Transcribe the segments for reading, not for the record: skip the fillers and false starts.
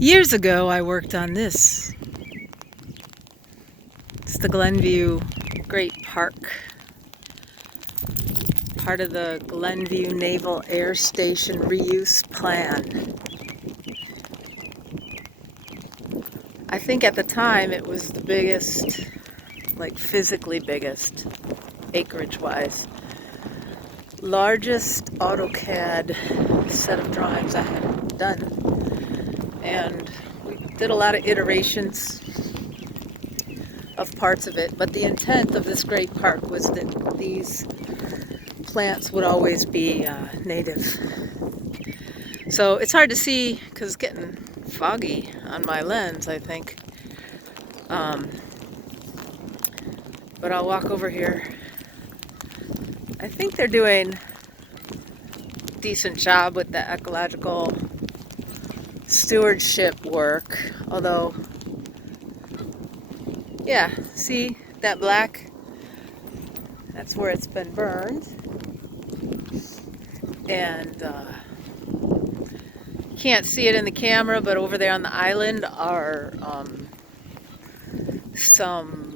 Years ago, I worked on this. It's the Glenview Great Park, part of the Glenview Naval Air Station reuse plan. I think at the time it was the biggest, like physically biggest, acreage-wise, largest AutoCAD set of drawings I had done. And we did a lot of iterations of parts of it, but the intent of this great park was that these plants would always be native. So it's hard to see because it's getting foggy on my lens, I think. But I'll walk over here. I think they're doing a decent job with the ecological stewardship work, although, yeah, see that black? That's where it's been burned. And can't see it in the camera, but over there on the island are some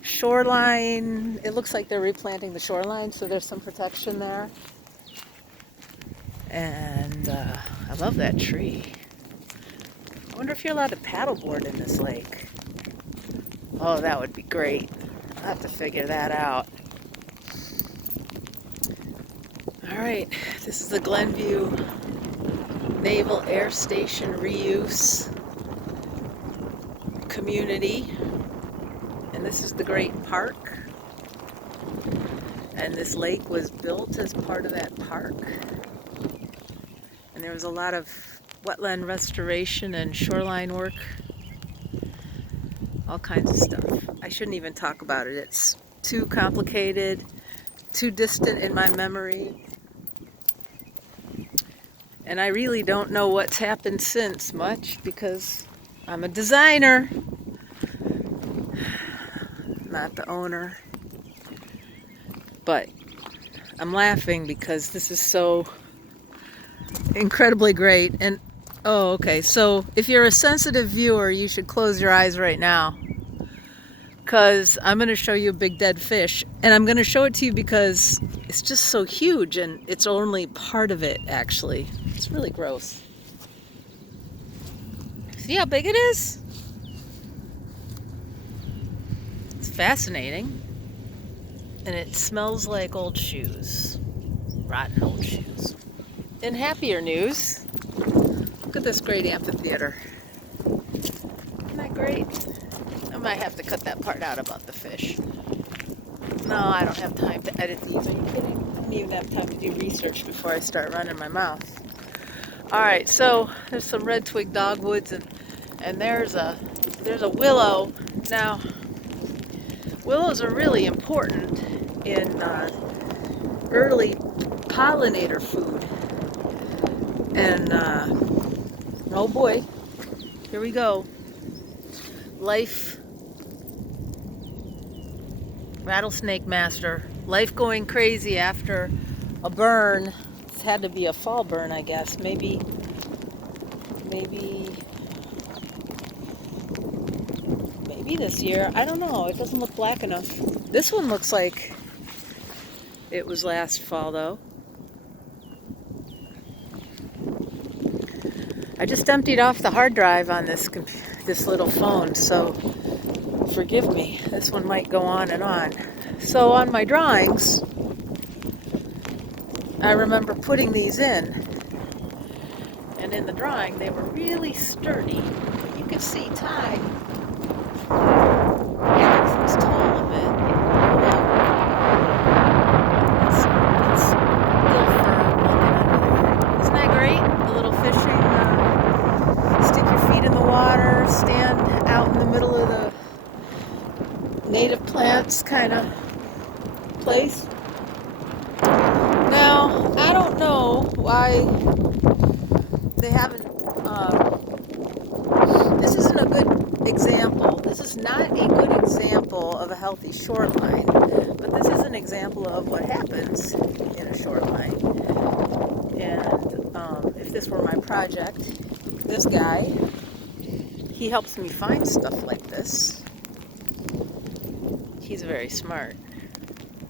shoreline. It looks like they're replanting the shoreline, so there's some protection there. And I love that tree. I wonder if you're allowed to paddleboard in this lake. Oh, that would be great. I'll have to figure that out. All right, this is the Glenview Naval Air Station reuse community. And this is the Great Park. And this lake was built as part of that park. And there was a lot of wetland restoration and shoreline work. All kinds of stuff. I shouldn't even talk about it. It's too complicated, too distant in my memory. And I really don't know what's happened since much because I'm a designer, not the owner. But I'm laughing because this is so incredibly great. And oh, okay, so if you're a sensitive viewer, you should close your eyes right now because I'm going to show you a big dead fish, and I'm going to show it to you because it's just so huge and it's only part of it, actually. It's really gross. See how big it is? It's fascinating. And it smells like old shoes. Rotten old shoes. In happier news, look at this great amphitheater. Isn't that great? I might have to cut that part out about the fish. No, I don't have time to edit these. Are you kidding? I don't even have time to do research before I start running my mouth. Alright, so there's some red twig dogwoods and there's a willow. Now, willows are really important in early pollinator food. And, oh boy, here we go. Life, rattlesnake master. Life going crazy after a burn. It's had to be a fall burn, I guess. Maybe this year. I don't know. It doesn't look black enough. This one looks like it was last fall, though. I just emptied off the hard drive on this little phone, so forgive me. This one might go on and on. So on my drawings, I remember putting these in. And in the drawing, they were really sturdy. You can see time. Yeah, it's tall a bit. It's still firm looking under there. Isn't that great? The little fishing, stick your feet in the water, stand out in the middle of the native plants kind of place. Now, I don't know why they haven't, this isn't a good example. This is not a good example of a healthy shoreline, but this is an example of what happens in a shoreline. And if if this were my project. This guy, he helps me find stuff like this. He's very smart.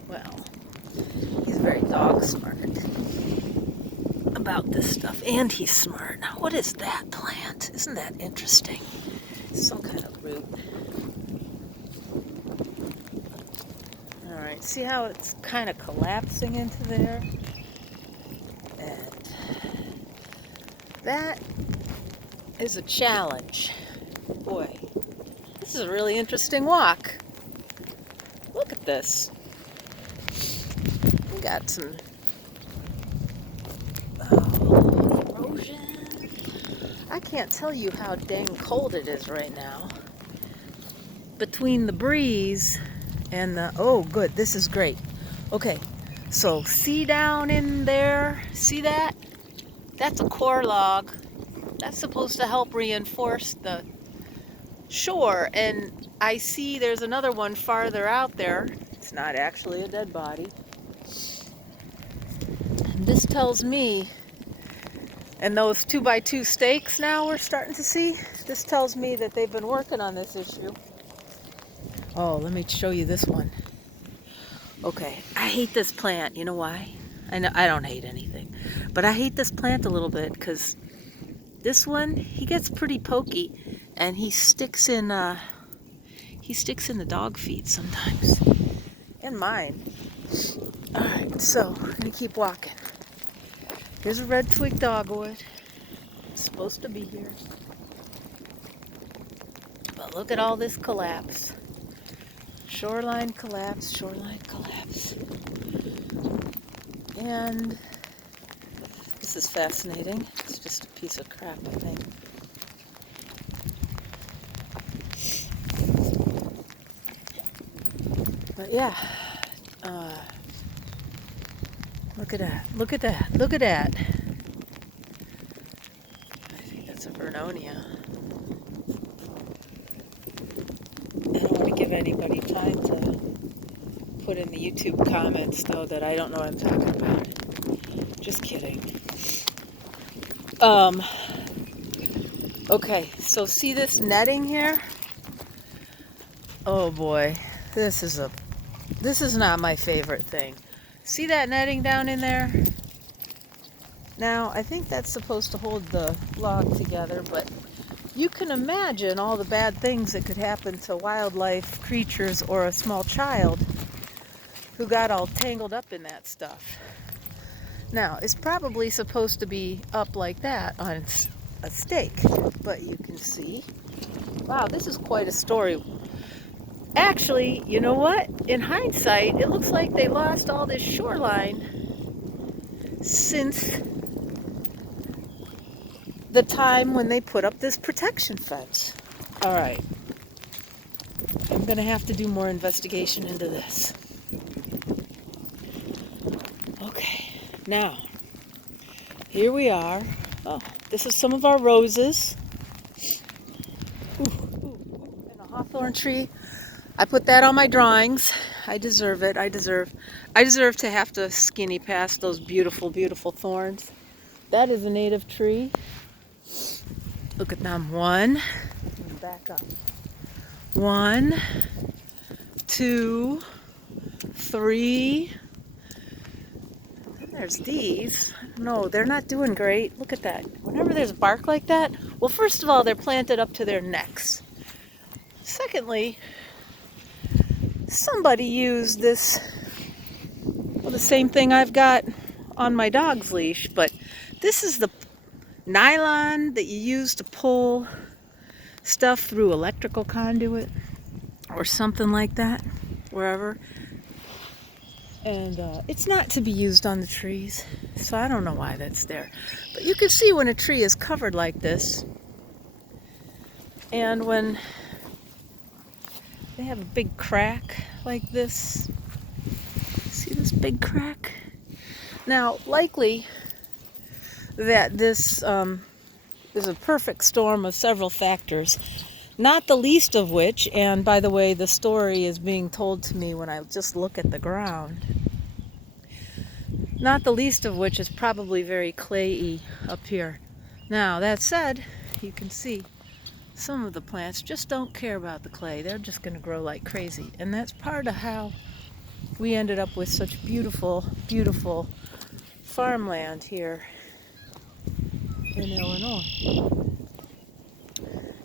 Well, he's very dog smart about this stuff, and he's smart. Now, what is that plant? Isn't that interesting? Some kind of root. All right, see how it's kind of collapsing into there? And that is a challenge. Boy, this is a really interesting walk. Look at this. We got some erosion. I can't tell you how dang cold it is right now. Between the breeze and the, oh good, this is great. Okay, so see down in there, see that? That's a core log. That's supposed to help reinforce the shore. And I see there's another one farther out there. It's not actually a dead body. And this tells me, and those 2x2 stakes now we're starting to see, this tells me that they've been working on this issue. Oh, let me show you this one. Okay, I hate this plant. You know why? I know I don't hate anything, but I hate this plant a little bit because this one, he gets pretty pokey, and he sticks in the dog feed sometimes, and mine. All right, so I'm gonna keep walking. Here's a red twig dogwood. It's supposed to be here, but look at all this collapse. Shoreline collapse, shoreline collapse. And this is fascinating. It's just a piece of crap, I think. But yeah, look at that, look at that, look at that. I think that's a Vernonia. I don't want to give anybody time to put in the YouTube comments, though, that I don't know what I'm talking about. Just kidding. Okay, so see this netting here? Oh boy, this is not my favorite thing. See that netting down in there? Now, I think that's supposed to hold the log together, but you can imagine all the bad things that could happen to wildlife, creatures, or a small child who got all tangled up in that stuff. Now, it's probably supposed to be up like that on a stake, but you can see, wow, this is quite a story. Actually, you know what? In hindsight, it looks like they lost all this shoreline since the time when they put up this protection fence. All right, I'm gonna have to do more investigation into this. Okay, now here we are. Oh, this is some of our roses. And a hawthorn tree. I put that on my drawings. I deserve it. I deserve to have to skinny past those beautiful, beautiful thorns. That is a native tree. Look at them. One. Back up. 1, 2, 3. And there's these. No, they're not doing great. Look at that. Whenever there's bark like that, well, first of all, they're planted up to their necks. Secondly, somebody used this, well, the same thing I've got on my dog's leash, but this is the nylon that you use to pull stuff through electrical conduit or something like that, wherever. And it's not to be used on the trees, so I don't know why that's there. But you can see when a tree is covered like this, and when they have a big crack like this. See this big crack? Now, likely that this is a perfect storm of several factors, not the least of which, and by the way, the story is being told to me when I just look at the ground, Not the least of which is probably very clayey up here. Now, that said, you can see some of the plants just don't care about the clay. They're just going to grow like crazy. And that's part of how we ended up with such beautiful, beautiful farmland here in Illinois.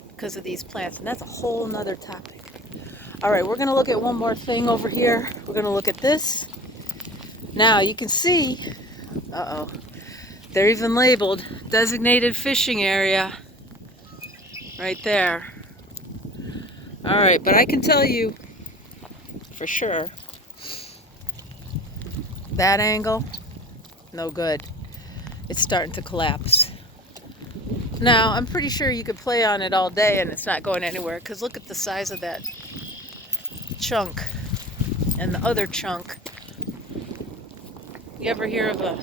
Because of these plants. And that's a whole nother topic. All right, we're going to look at one more thing over here. We're going to look at this. Now, you can see, they're even labeled designated fishing area right there. All right, but I can tell you for sure that angle, no good. It's starting to collapse. Now, I'm pretty sure you could play on it all day and it's not going anywhere, because look at the size of that chunk and the other chunk. You ever hear of a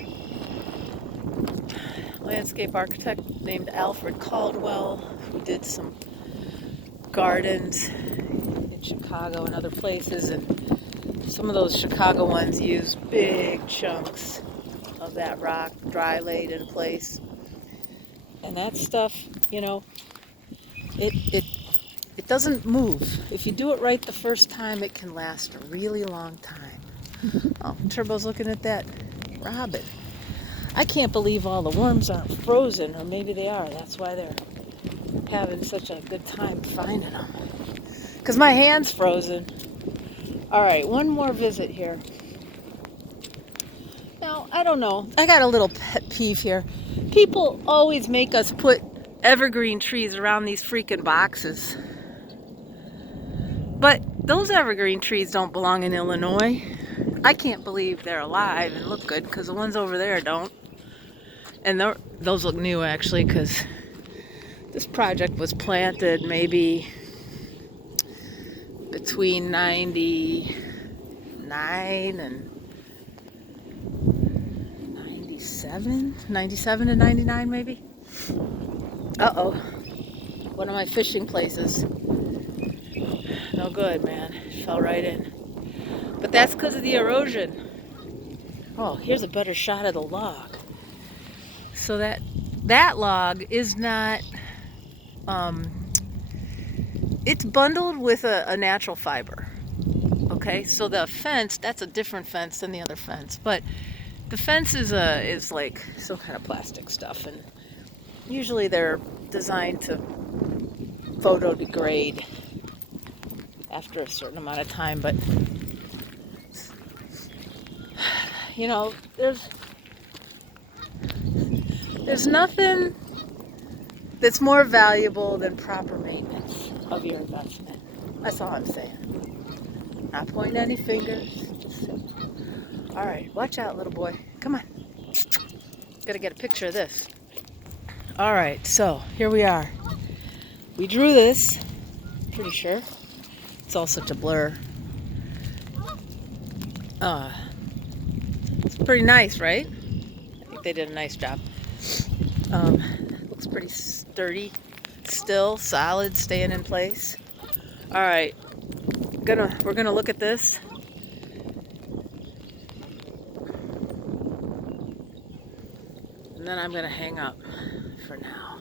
landscape architect named Alfred Caldwell who did some gardens in Chicago and other places, and some of those Chicago ones use big chunks of that rock dry laid in place, and that stuff, you know, it doesn't move. If you do it right the first time, it can last a really long time. Oh, Turbo's looking at that robin. I can't believe all the worms aren't frozen, or maybe they are. That's why they're having such a good time finding them. Because my hand's frozen. All right, one more visit here. Now, I don't know. I got a little pet peeve here. People always make us put evergreen trees around these freaking boxes. But those evergreen trees don't belong in Illinois. I can't believe they're alive and look good, because the ones over there don't. And those look new, actually, because this project was planted maybe between 99 and 97 to 99 maybe. Uh-oh. One of my fishing places. No good, man. It fell right in. But that's because of the erosion. Oh, here's a better shot of the log. So that log is not, it's bundled with a natural fiber. Okay, so the fence, that's a different fence than the other fence. But the fence is like some kind of plastic stuff, and usually they're designed to photodegrade after a certain amount of time. But you know, there's nothing that's more valuable than proper maintenance of your investment. That's all I'm saying. Not pointing any fingers. All right, watch out, little boy. Come on. Gotta get a picture of this. All right, so here we are. We drew this, pretty sure. It's all such a blur. It's pretty nice, right? I think they did a nice job. Looks pretty sturdy, still solid, staying in place. All right, we're gonna look at this. And then I'm gonna hang up for now.